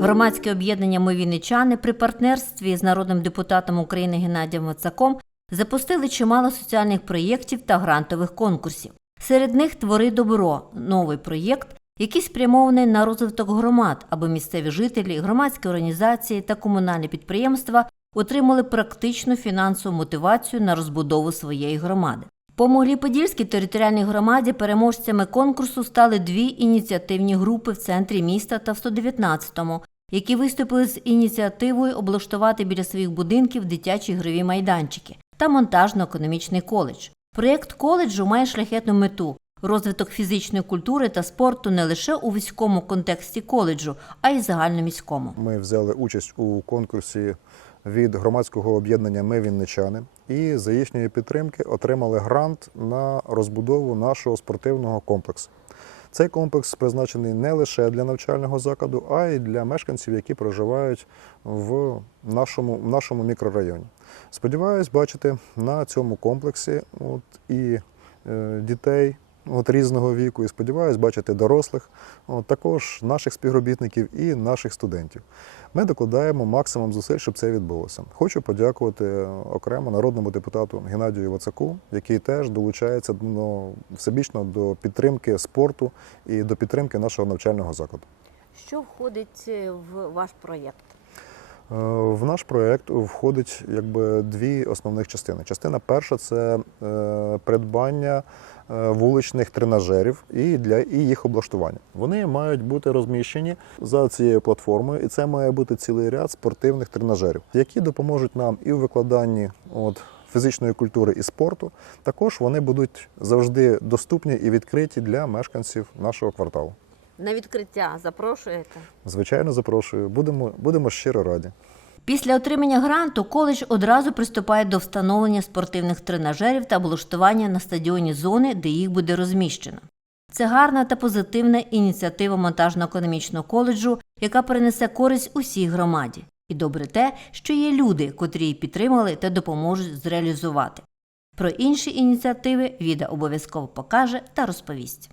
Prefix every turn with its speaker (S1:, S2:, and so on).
S1: Громадське об'єднання Ми вінничани при партнерстві з народним депутатом України Геннадієм Вацаком запустили чимало соціальних проєктів та грантових конкурсів. Серед них Твори добро новий проєкт, який спрямований на розвиток громад, аби місцеві жителі, громадські організації та комунальні підприємства отримали практичну фінансову мотивацію на розбудову своєї громади. По Могилі-Подільській територіальній громаді переможцями конкурсу стали дві ініціативні групи в центрі міста та в 119-му, які виступили з ініціативою облаштувати біля своїх будинків дитячі ігрові майданчики та монтажно-економічний коледж. Проєкт коледжу має шляхетну мету розвиток фізичної культури та спорту не лише у військовому контексті коледжу, а й загальноміському.
S2: Ми взяли участь у конкурсі від громадського об'єднання Ми Вінничани і за їхньої підтримки отримали грант на розбудову нашого спортивного комплексу. Цей комплекс призначений не лише для навчального закладу, а й для мешканців, які проживають в нашому, в нашому мікрорайоні. Сподіваюсь бачити на цьому комплексі от, і е, дітей от, різного віку, і сподіваюсь бачити дорослих, от, також наших співробітників і наших студентів. Ми докладаємо максимум зусиль, щоб це відбулося. Хочу подякувати е, окремо народному депутату Геннадію Вацаку, який теж долучається ну, всебічно до підтримки спорту і до підтримки нашого навчального закладу.
S1: Що входить в ваш проєкт?
S2: Е, В наш проєкт входить якби дві основних частини. Частина перша це е, придбання е, вуличних тренажерів і для і їх облаштування. Вони мають бути розміщені за цією платформою, і це має бути цілий ряд спортивних тренажерів, які допоможуть нам і в викладанні от, фізичної культури і спорту. Також вони будуть завжди доступні і відкриті для мешканців нашого кварталу.
S1: На відкриття запрошуєте?
S2: Звичайно, запрошую. Будемо, будемо щиро раді.
S1: Після отримання гранту коледж одразу приступає до встановлення спортивних тренажерів та облаштування на стадіоні зони, де їх буде розміщено. Це гарна та позитивна ініціатива монтажно-економічного коледжу, яка принесе користь усій громаді. І добре те, що є люди, котрі її підтримали та допоможуть зреалізувати. Про інші ініціативи Віда обов'язково покаже та розповість.